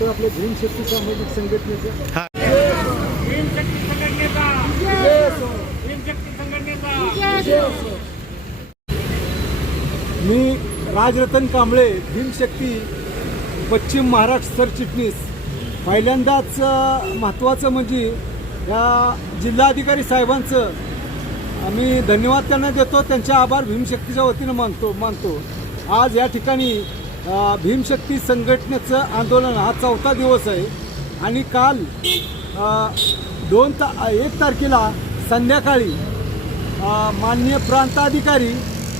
वाटतं आपल्या भीमशक्ती सामाजिक संघटनेचं? हा. भीमशक्ती संघटनेचा भीमशक्ती संघटनेचा मी राजरतन कांबळे, भीमशक्ती पश्चिम महाराष्ट्र सरचिटणीस. पहिल्यांदाच महत्त्वाचं म्हणजे या जिल्हाधिकारी साहेबांचं आम्ही धन्यवाद त्यांना देतो, त्यांचे आभार भीमशक्तीच्या वतीनं मानतो. आज या ठिकाणी भीमशक्ती संघटनेचं आंदोलन हा 4था दिवस आहे आणि काल 1 तारखेला संध्याकाळी माननीय प्रांताधिकारी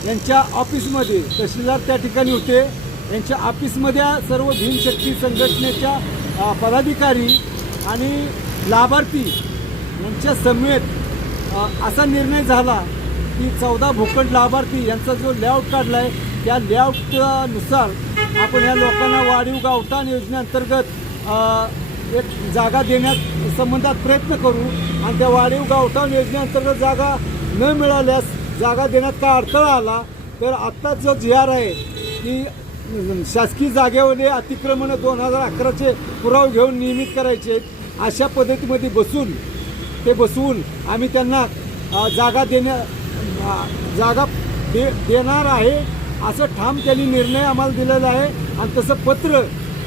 यांच्या ऑफिसमध्ये तहसीलदार त्या ठिकाणी होते. यांच्या ऑफिसमध्ये सर्व भीमशक्ती संघटनेच्या पदाधिकारी आणि लाभार्थी यांच्या समेत असा निर्णय झाला की 14 भूखंड लाभार्थी यांचा जो लेआउट काढला आहे त्या लेआउटनुसार आपण या लोकांना वाढीव गावठाण योजनेअंतर्गत एक जागा देण्यात संबंधात प्रयत्न करू आणि त्या वाढीव गावठाण योजनेअंतर्गत जागा न मिळाल्यास जागा देण्यात काय अडथळा आला तर आत्ता जो GR आहे की शासकीय जागेवर अतिक्रमण 2011चे पुरावे घेऊन नियमित करायचे अशा पद्धतीमध्ये बसवून आम्ही त्यांना जागा देणार आहे असं ठाम त्यांनी निर्णय आम्हाला दिलेला आहे. आणि तसं पत्र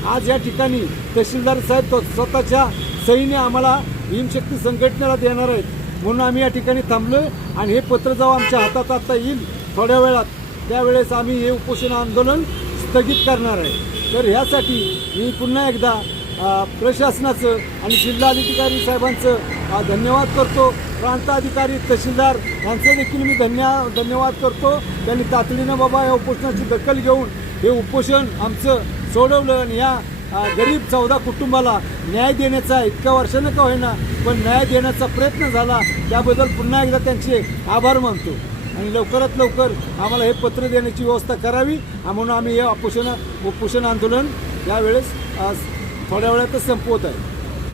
आज या ठिकाणी तहसीलदार साहेब स्वतःच्या सहीने आम्हाला भीमशक्ती संघटनेला देणार आहेत. म्हणून आम्ही या ठिकाणी थांबलो आणि हे पत्र जेव्हा आमच्या हातात आता येईल थोड्या वेळात त्यावेळेस आम्ही हे उपोषण आंदोलन स्थगित करणार आहे. तर ह्यासाठी मी पुन्हा एकदा प्रशासनाचं आणि जिल्हाधिकारी साहेबांचं धन्यवाद करतो. प्रांताधिकारी तहसीलदार यांचे देखील मी धन्यवाद करतो. त्यांनी तातडीनं बाबा या उपोषणाची दखल घेऊन हे उपोषण आमचं सोडवलं आणि या गरीब 14 कुटुंबाला न्याय देण्याचा इतक्या वर्षानं का होईना पण न्याय देण्याचा प्रयत्न झाला. त्याबद्दल पुन्हा एकदा त्यांचे आभार मानतो आणि लवकरात लवकर आम्हाला हे पत्र देण्याची व्यवस्था करावी म्हणून आम्ही हे उपोषण आंदोलन यावेळेस थोड्या वेळातच संपवत आहे.